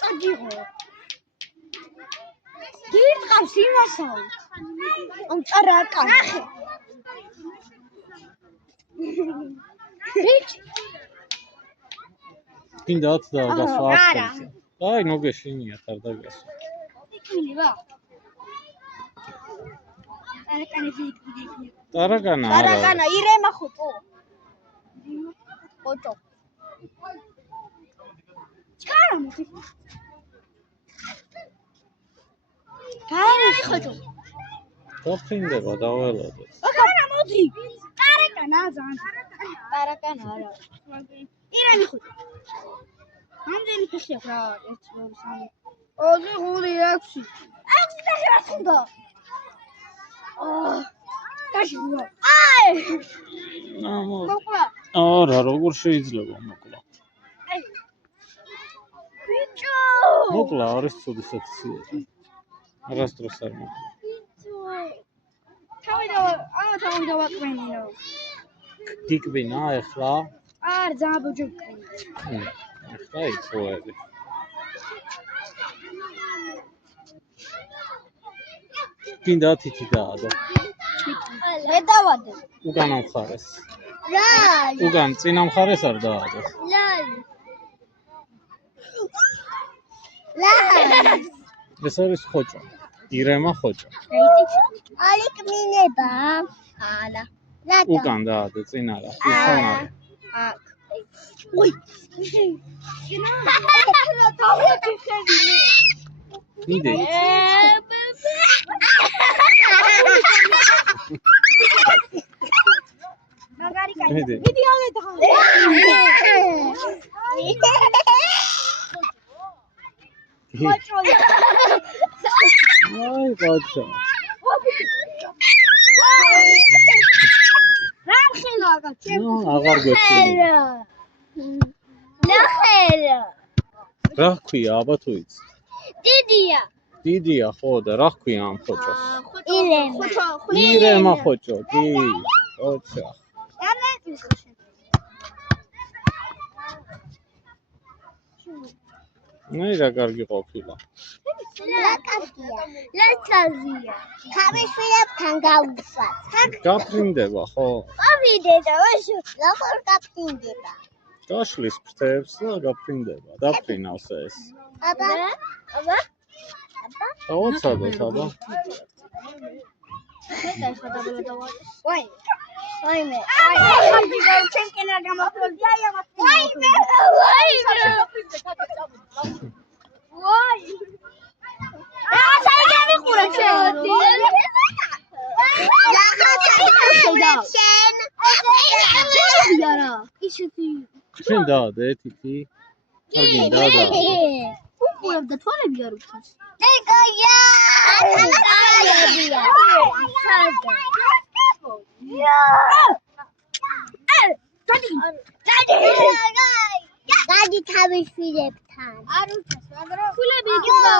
წაგიღო. გიწყავს იმასაო. ამჭარაკა. ნახე. ბიჭი. კიდათ და გასვა აქვს. აი, მოგეშინია თარ და გასვა. იქნება. არაკანები. ტარაკანა არა. ტარაკანა ირემა ხოჭო. ხოჭო. ჩქარა მოხი. გაირი ხოჭო. გაფრინდება დაველოდე. აკარა მოდი. ტარაკანა ზან. ტარაკანა არა. ირემი ხოჭო. რამდენი ფეხი აქვს რა? 1 2 3 4 5 6. 6 ფეხი რა თუნდა? გაჟღვა. აი! მოკლა. არა, როგორ შეიძლება მოკლა? აი. ბიჭო! მოკლა არის ცუდი საქციელი. არასდროს არ მოკლა. ბიჭო! თავი დავაკვენინო. გიკვინა ეხლა? არ ძაბოჯოკი. ეხლა იწვევები. კიდათ თითი დაადო. მე დავადე. უკანა მხარეს. ლალი. უკან წინა მხარეს არ დაადო. ლალი. ლალი. ეს არის ხოჭო. ირემა ხოჭო. ალი კმინება. ალა. უკან დაადო, წინა რა. უკან არა. აქ. ой. დავადი ხელი. მიდე. მაგარი კაი. მიდე. მიდი ალე და. ხოჭო. აი, ხოჭო. რამ ხელა გაგჩი? აღარ გეცინი. ნახელა. რა ქვია, აბა თუ იცი? დიდია. დიდია ხო და რა ქვია ამ ხოჭოს? ირემა. ირემა ხოჭო, დი. ხოჭო. ამეტის ხოჭო. ნაი რა კარგი ყოფილა. ლაკასია. ლაცაზია. თავისუფლებთან გავუსვათ. გაფრინდება ხო? ავიდე და ვაშო. როგორ გაფრინდება? გაშლის ფრთებს და გაფრინდება. დაფრინავს ეს. აბა. აბა. დავაცადოთ, აბა. ხედა ხა დაბალადავარ. ვაი. ვაიმე. აი, ჩემკენა გამოფლდი, აი ამათ. ვაიმე. ვაიმე. ვაი. რა საერთოდ მიყურე ჩემი? შენ დაადე თითი. არ გინდა და. უყურებდა თვალები არ უხსნას. გადი თავისუფლებთან. არ უხსნას, მაგრამ თვალები იქნება.